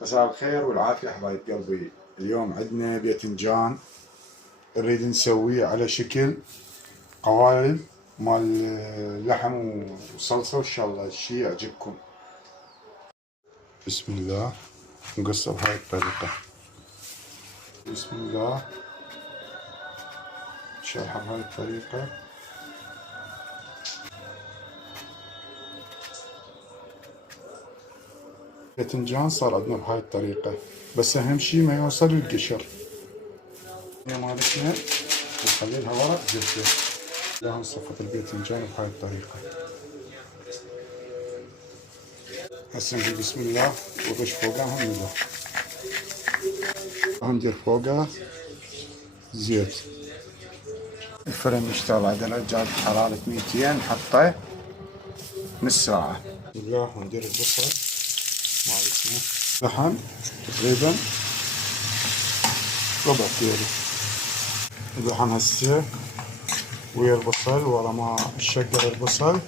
مساء الخير والعافية حبايب قلبي. اليوم عندنا باذنجان نريد نسويه على شكل قوالب مال لحم وصلصة، وإن شاء الله الشي يعجبكم. بسم الله، نقصه بهاي الطريقة. بسم الله، نشرحه بهاي الطريقة. باذنجان صار عندنا بهاي الطريقة، بس أهم شي ما يوصل للقشر. هي مالتنا نخلي لها ورق زبدة. لا نصفط الباذنجان بهاي الطريقة. هسه نقول بسم الله ونرش فوقها ملح. ندير فوقها زيت. الفرن يشتغل على درجة حرارة 200، نحطه نص ساعة. بسم الله، وندير البصل مالتنا لحم تقريبا ربع كيلو. اللحم هسه ويا البصل، ورا ما شقر البصل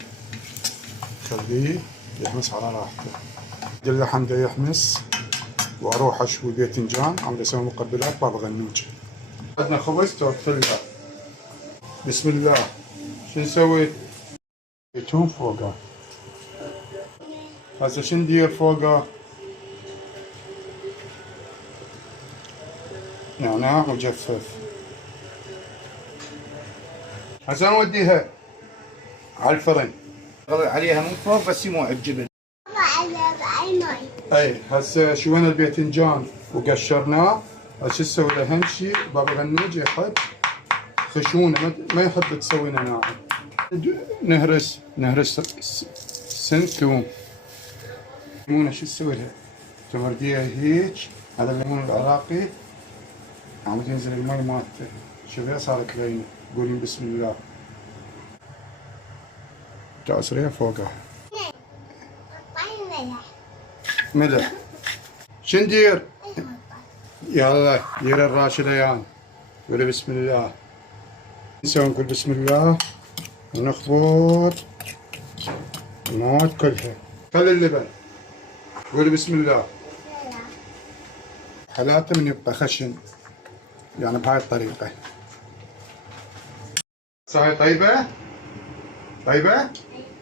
خليه يحمس على راحته. اللحم دا يحمس واروح اشوي باذنجان، عم اسوي مقبلات بابا غنوج. عندنا خبز تورتيلا. بسم الله، شو نسوي؟ زيتون فوقه. هسه شو ندير فوقه؟ نعناع مجفف. هسه نوديها على الفرن عليها من فوق بس يموع الجبن. اي هسه شوينا الباذنجان وقشرناه. هسه نسوي له اهم شيء بابا غنوج يحب خشونه، ما يحب تسوي ناعم. نهرس سن ثوم. ليمونه شو تسوي لها؟ تمرديها هيك. هذا الليمون العراقي عم تنزل المي مالته، شوفيها صارت لينه. قولين بسم الله. تعصريها فوقها ملح. شو ندير؟ يلا دير الراس ليان. قولي بسم الله. نسوي نقول بسم الله ونخبط المواد كلها. خلي اللبن. قولي بسم الله. حالاته من يبقى خشن، يعني بهاي الطريقة. هاي طيبة؟ طيبة؟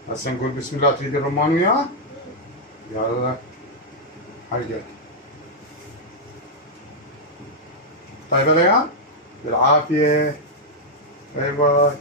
هسه نقول بسم الله. تريد الرمان وياه؟ يلا حلقة. طيبة ليان؟ بالعافية. باي باي.